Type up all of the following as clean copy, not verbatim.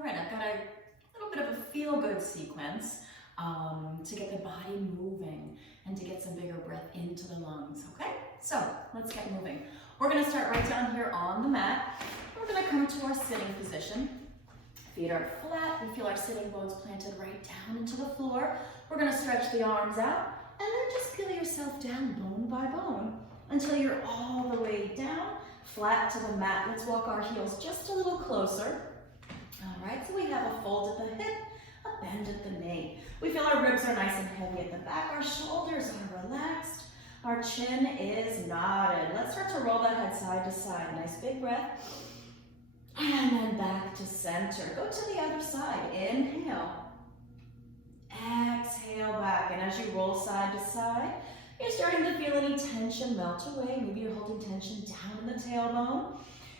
All right, I've got a little bit of a feel-good sequence to get the body moving and to get some bigger breath into the lungs, okay? So let's get moving. We're gonna start right down here on the mat. We're gonna come to our sitting position. Feet are flat, we feel our sitting bones planted right down into the floor. We're gonna stretch the arms out and then just peel yourself down bone by bone until you're all the way down, flat to the mat. Let's walk our heels just a little closer. All right, so we have a fold at the hip, a bend at the knee. We feel our ribs are nice and heavy at the back. Our shoulders are relaxed. Our chin is nodded. Let's start to roll that head side to side. Nice big breath. And then back to center. Go to the other side. Inhale. Exhale back. And as you roll side to side, you're starting to feel any tension melt away. Maybe you're holding tension down in the tailbone.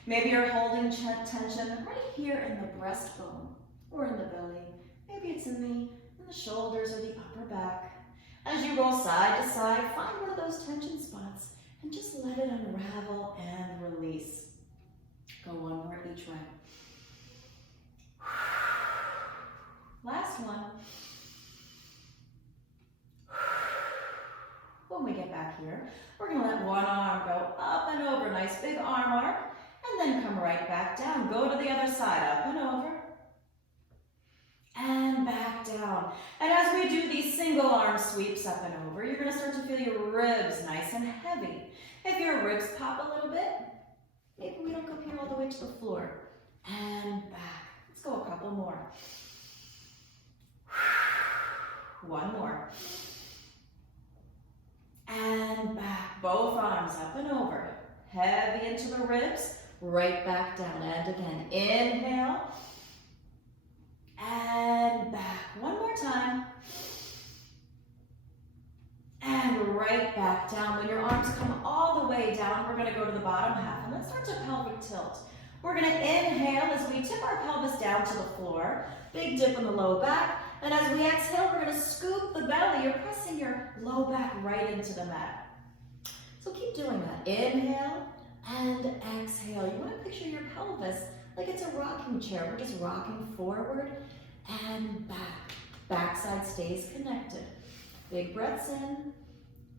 Maybe you're holding tension right here in the breastbone or in the belly. Maybe it's in the shoulders or the upper back. As you roll side to side, find one of those tension spots and just let it unravel and release. Go one more each way. Last one. When we get back here, we're going to let one arm go up and over. Nice big arm arc. And then come right back down. Go to the other side, up and over. And back down. And as we do these single arm sweeps up and over, you're going to start to feel your ribs nice and heavy. If your ribs pop a little bit, maybe we don't go here all the way to the floor. And back. Let's go a couple more. One more. And back. Both arms up and over. Heavy into the ribs. Right back down. And again. Inhale. And back. One more time. And right back down. When your arms come all the way down, we're going to go to the bottom half. And let's start to pelvic tilt. We're going to inhale as we tip our pelvis down to the floor. Big dip in the low back. And as we exhale, we're going to scoop the belly. You're pressing your low back right into the mat. So keep doing that. Inhale and exhale. You want to picture your pelvis like it's a rocking chair. We're just rocking forward and back. Backside stays connected. Big breaths in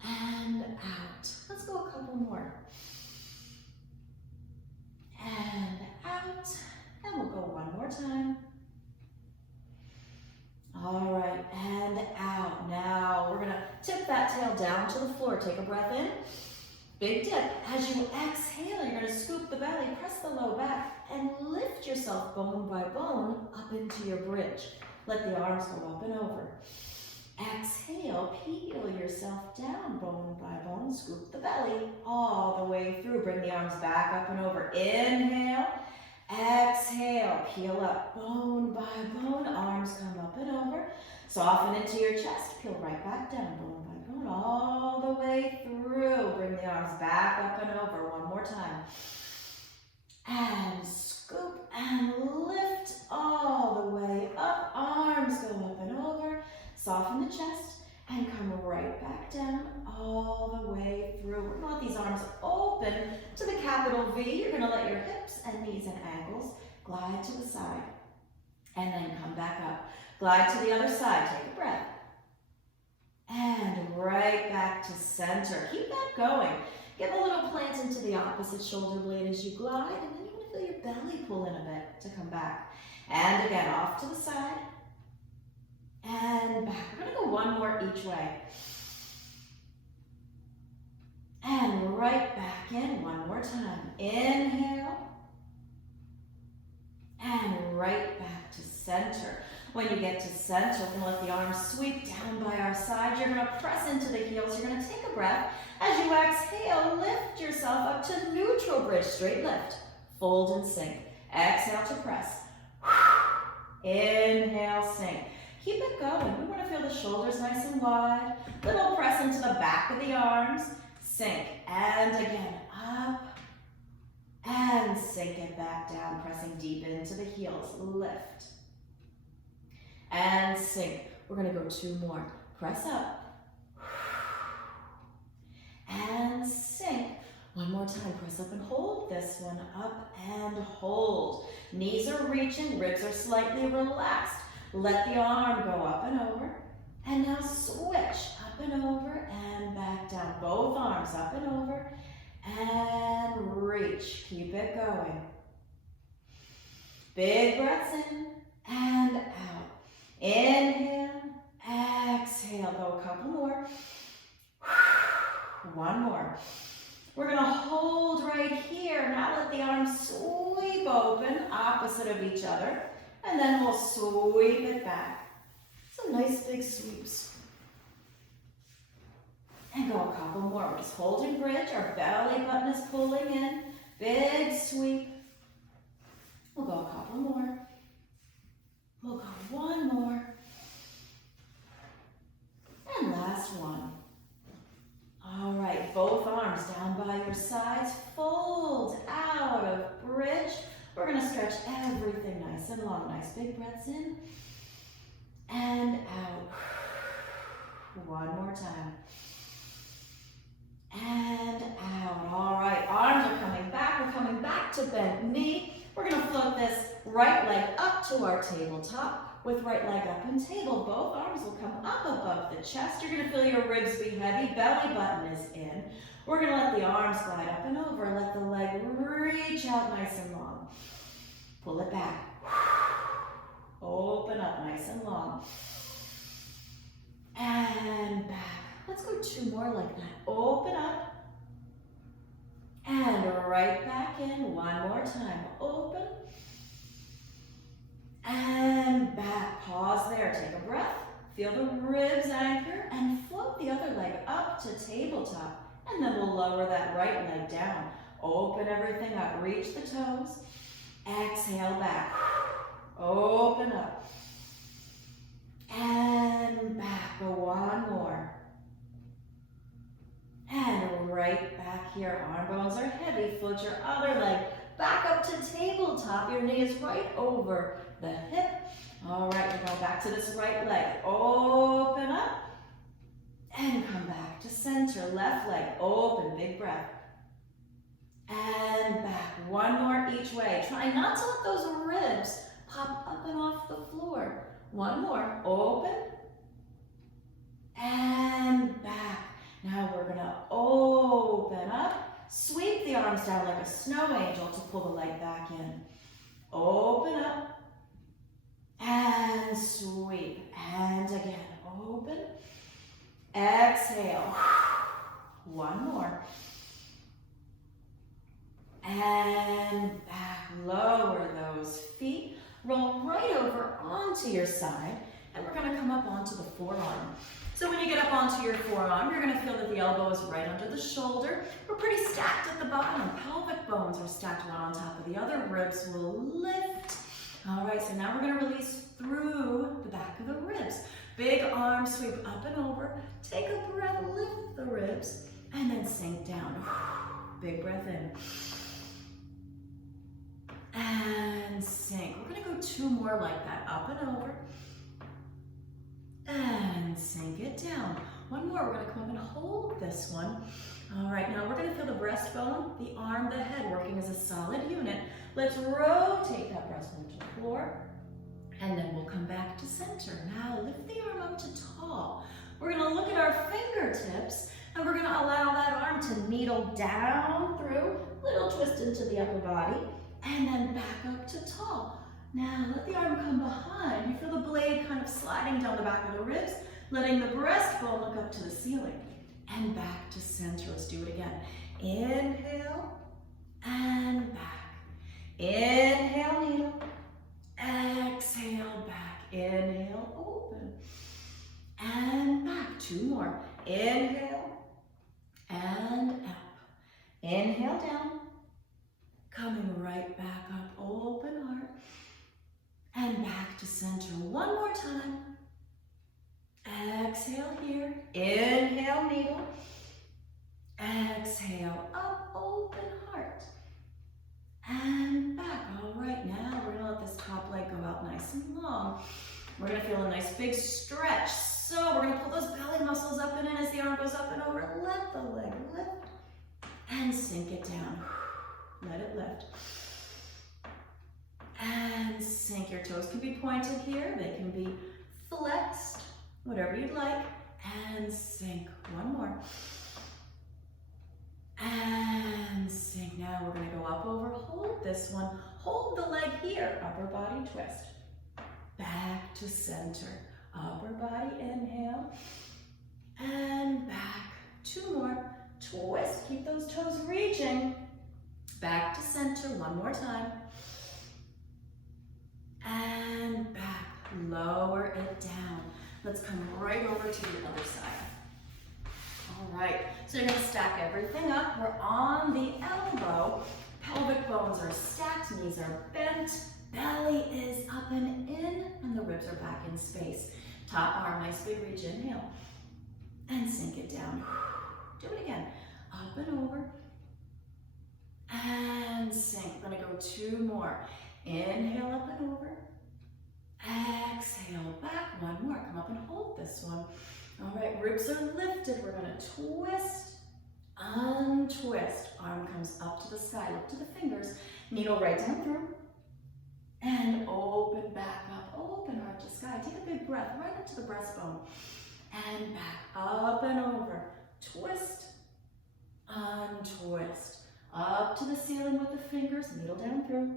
and out. Let's go a couple more. And out. And we'll go one more time. All right, and out. Now we're gonna tip that tail down to the floor. Take a breath in. Big dip. As you exhale, you're gonna scoop the belly, press the low back, and lift yourself bone by bone up into your bridge. Let the arms go up and over. Exhale, peel yourself down bone by bone. Scoop the belly all the way through. Bring the arms back up and over. Inhale. Exhale, peel up bone by bone, arms come up and over. Soften into your chest, peel right back down, bone by bone, all the way through. Bring the arms back up and over, one more time. And scoop and lift all the way up, arms go up and over. Soften the chest and come right back down all the way through. We're gonna let these arms open to the capital V. You're gonna let your hips and knees and ankles glide to the side. And then come back up. Glide to the other side, take a breath. And right back to center. Keep that going. Give a little plant into the opposite shoulder blade as you glide, and then you wanna feel your belly pull in a bit to come back. And again, off to the side. And back. We're going to go one more each way. And right back in one more time. Inhale. And right back to center. When you get to center, we're going to let the arms sweep down by our side. You're going to press into the heels. You're going to take a breath. As you exhale, lift yourself up to neutral bridge. Straight lift. Fold and sink. Exhale to press. Inhale, sink. Keep it going. We want to feel the shoulders nice and wide. Little press into the back of the arms. Sink. And again, up. And sink it back down, pressing deep into the heels. Lift. And sink. We're going to go two more. Press up. And sink. One more time, press up and hold. This one, up and hold. Knees are reaching, ribs are slightly relaxed. Let the arm go up and over. And now switch, up and over and back down. Both arms up and over and reach. Keep it going. Big breaths in and out. Inhale, exhale. Go a couple more. One more. We're going to hold right here. Now let the arms sweep open, opposite of each other. And then we'll sweep it back. Some nice big sweeps. And go a couple more. We're just holding bridge. Our belly button is pulling in. Big sweep. We'll go a couple more. We'll go one more. And last one. All right, both arms down by your sides. Fold out of bridge. We're going to stretch everything nice and long. Nice big breaths in and out. One more time. And out. All right, arms are coming back. We're coming back to bent knee. We're going to float this right leg up to our tabletop with right leg up and table. Both arms will come up above the chest. You're going to feel your ribs be heavy. Belly button is in. We're going to let the arms glide up and over. Let the leg reach out nice and long. Pull it back. Open up nice and long. And back. Let's go two more like that. Open up. And right back in. One more time. Open. And back. Pause there. Take a breath. Feel the ribs anchor. And float the other leg up to tabletop. And then we'll lower that right leg down. Open everything up. Reach the toes. Exhale back. Open up. And back. Go one more. And right back here. Arm bones are heavy. Float your other leg back up to tabletop. Your knee is right over the hip. All right, we're going back to this right leg. Open up. And come back to center. Left leg open. Big breath. And back. One more each way. Try not to let those ribs pop up and off the floor. One more. Open. And back. Now we're going to open up. Sweep the arms down like a snow angel to pull the leg back in. Open up. And sweep. And again. Open. Exhale. One more. And back. Lower those feet. Roll right over onto your side. And we're going to come up onto the forearm. So when you get up onto your forearm, you're going to feel that the elbow is right under the shoulder. We're pretty stacked at the bottom. Pelvic bones are stacked one on top of the other. Ribs will lift. All right, so now we're going to release through the back of the ribs. Big arm sweep up and over. Take a breath, lift the ribs, and then sink down. Big breath in. And sink. We're going to go two more like that. Up and over. And sink it down. One more. We're going to come up and hold this one. All right, now we're going to feel the breastbone, the arm, the head working as a solid unit. Let's rotate that breastbone to the floor. And then we'll come back to center. Now lift the arm up to tall. We're going to look at our fingertips, and we're going to allow that arm to needle down through, little twist into the upper body, and then back up to tall. Now let the arm come behind. You feel the blade kind of sliding down the back of the ribs, letting the breastbone look up to the ceiling. And back to center. Let's do it again. Inhale and back. Inhale, needle. Exhale, back. Inhale, open. And back. Two more. Inhale and up. Inhale down. Coming right back up. Open heart. And back to center. One more time. Exhale here. Inhale, needle. Exhale, up, open heart. And back. All right, now we're going to let this top leg go out nice and long. We're going to feel a nice big stretch. So we're going to pull those belly muscles up and in as the arm goes up and over. Let the leg lift. and sink it down. Let it lift. And sink. Your toes can be pointed here. They can be flexed, whatever you'd like. And sink. One more. And sink. Now we're going to go up over. Hold this one. Hold the leg here. Upper body twist. Back to center. Upper body inhale. And back. Two more. Twist. Keep those toes reaching. Back to center. One more time. And back. Lower it down. Let's come right over to the other side. All right. So you're going to stack everything up. We're on the elbow. Pelvic bones are stacked. Knees are bent. Belly is up and in. And the ribs are back in space. Top arm. Nice big reach. Inhale. And sink it down. Do it again. Up and over. And sink. We're going to go two more. Inhale up and over. Exhale back. One more. Come up and hold this one. All right, ribs are lifted. We're going to twist, untwist. Arm comes up to the sky. Look to the fingers. Needle right down through. And open back up. Open heart to sky. Take a big breath right up to the breastbone. And back. Up and over. Twist, untwist. Up to the ceiling with the fingers. Needle down through.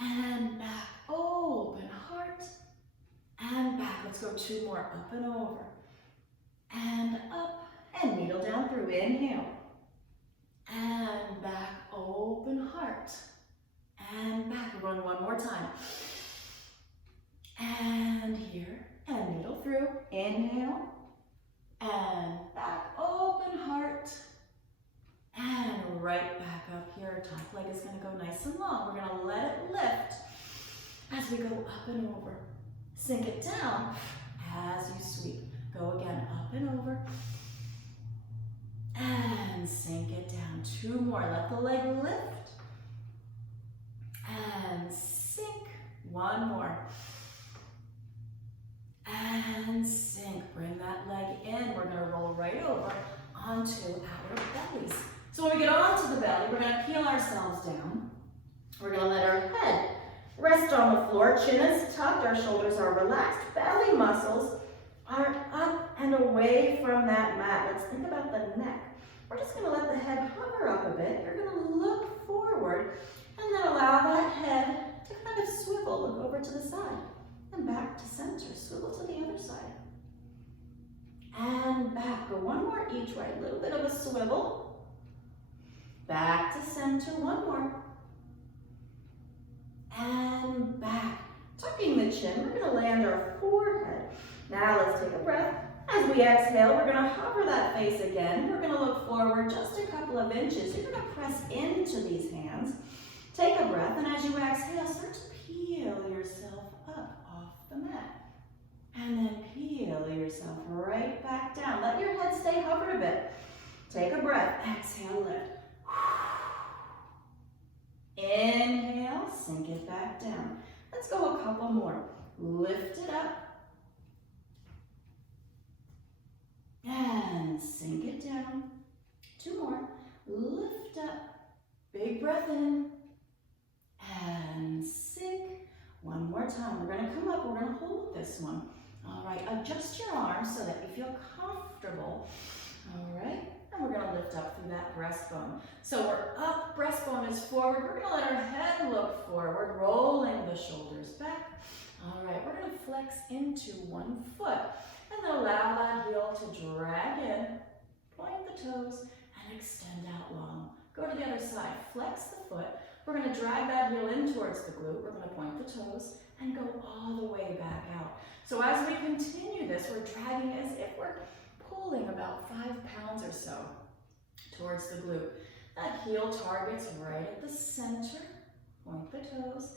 And back. Open heart. And back. Let's go two more. Up and over. And up. And needle down through. Inhale. And back. Open heart. And back. We're going one more time. And here. And needle through. Inhale. And back. Open heart. And right back up here. Top leg is going to go nice and long. We're going to let it lift as we go up and over. Sink it down as you sweep. Go again, up and over. And sink it down. Two more. Let the leg lift. And sink. One more. And sink. Bring that leg in. We're going to roll right over onto our bellies. So when we get onto the belly, we're going to peel ourselves down. We're going to let our head rest on the floor. Chin is tucked. Our shoulders are relaxed. Belly muscles are up and away from that mat. Let's think about the neck. We're just going to let the head hover up a bit. You're going to look forward and then allow that head to kind of swivel. Look over to the side and back to center. Swivel to the other side. And back. Go one more each way. A little bit of a swivel. Back to center. One more. And back. Tucking the chin. We're going to land our forehead. Now let's take a breath. As we exhale, we're going to hover that face again. We're going to look forward just a couple of inches. You're going to press into these hands. Take a breath, and as you exhale, start to peel yourself up off the mat. And then peel yourself right back down. Let your head stay hovered a bit. Take a breath. Exhale, lift. Inhale, sink it back down. Let's go a couple more. Lift it up. And sink it down. Two more. Lift up. Big breath in. And sink. One more time. We're going to come up. We're going to hold this one. All right. Adjust your arms so that you feel comfortable. All right. And we're going to lift up through that breastbone. So we're up. Breastbone is forward. We're going to let our head look forward, rolling the shoulders back. All right. We're going to flex into one foot. And then allow that heel to drag in, point the toes, and extend out long. Go to the other side, flex the foot. We're going to drag that heel in towards the glute. We're going to point the toes and go all the way back out. So as we continue this, we're dragging as if we're pulling about 5 pounds or so towards the glute. That heel targets right at the center. Point the toes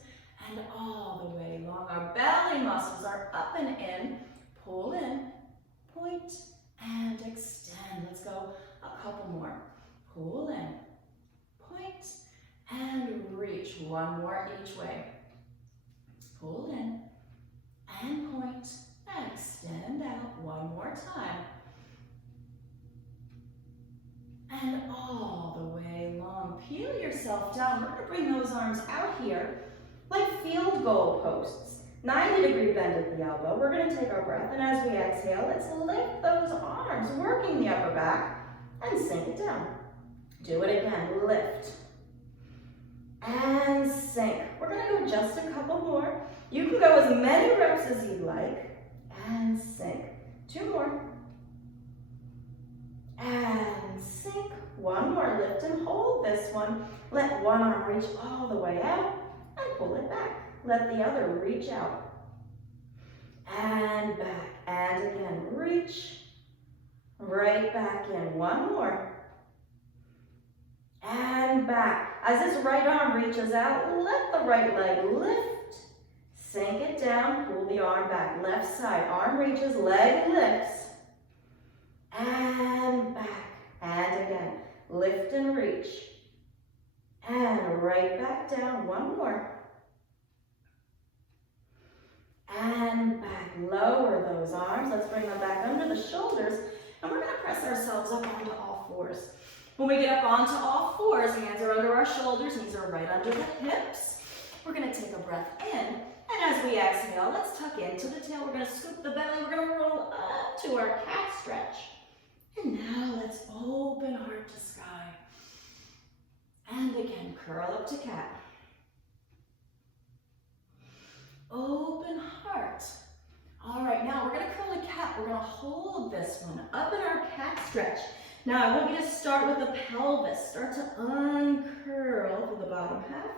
and all the way long. Our belly muscles are up and in. Pull in, point, and extend. Let's go a couple more. Pull in, point, and reach. One more each way. Pull in, and point, and extend out. One more time. and all the way long. Peel yourself down. We're going to bring those arms out here like field goal posts. 90-degree bend at the elbow. We're going to take our breath, and as we exhale, let's lift those arms, working the upper back, and sink it down. Do it again. Lift. And sink. We're going to go just a couple more. You can go as many reps as you like. And sink. 2 more. And sink. 1 more. Lift and hold this one. Let one arm reach all the way out and pull it back. Let the other reach out. And back. And again. Reach. Right back in. 1 more. And back. As this right arm reaches out, let the right leg lift. Sink it down, pull the arm back. Left side, arm reaches, leg lifts. And back. And again, lift and reach. And right back down, 1 more. And back, lower those arms. Let's bring them back under the shoulders. And we're gonna press ourselves up onto all fours. When we get up onto all fours, hands are under our shoulders, knees are right under the hips. We're going to take a breath in, and as we exhale, let's tuck into the tail. We're going to scoop the belly. We're going to roll up to our cat stretch. And now let's open heart to sky. And again, curl up to cat. Open heart. All right, now we're going to curl a cat. We're going to hold this one up in our cat stretch. Now, I want you to start with the pelvis. Start to uncurl through the bottom half.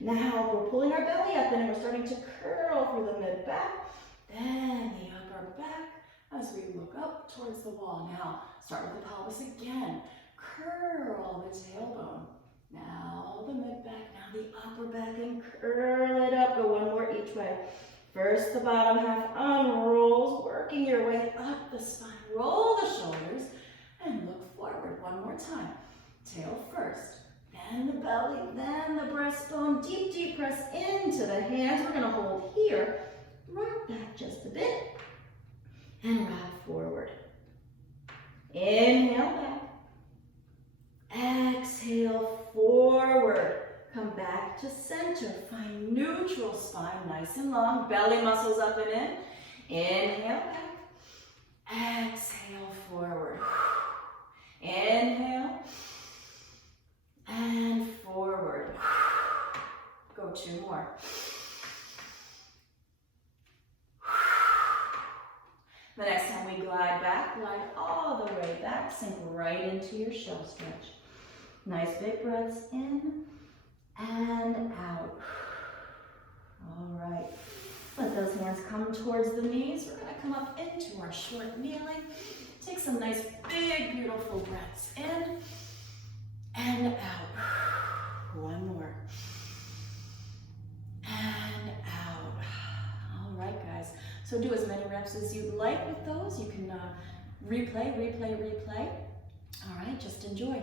Now, we're pulling our belly up and we're starting to curl through the mid-back, then the upper back as we look up towards the wall. Now, start with the pelvis again. Curl the tailbone. Now, the mid-back, now the upper back, and curl it up. Go 1 more each way. First, the bottom half unrolls, working your way up the spine. Roll the shoulders. And look forward 1 more time. Tail first, then the belly, then the breastbone. Deep, deep press into the hands. We're going to hold here. Rock back just a bit. And rock forward. Inhale back. Exhale forward. Come back to center. Find neutral spine, nice and long. Belly muscles up and in. Inhale back. Exhale forward. Inhale, and forward. Go 2 more. The next time we glide back, glide all the way back, sink right into your shell stretch. Nice big breaths in and out. All right. Let those hands come towards the knees. We're going to come up into our short kneeling. Take some nice, big, beautiful breaths in and out. 1 more. And out. All right, guys. So do as many reps as you'd like with those. You can replay. All right, just enjoy.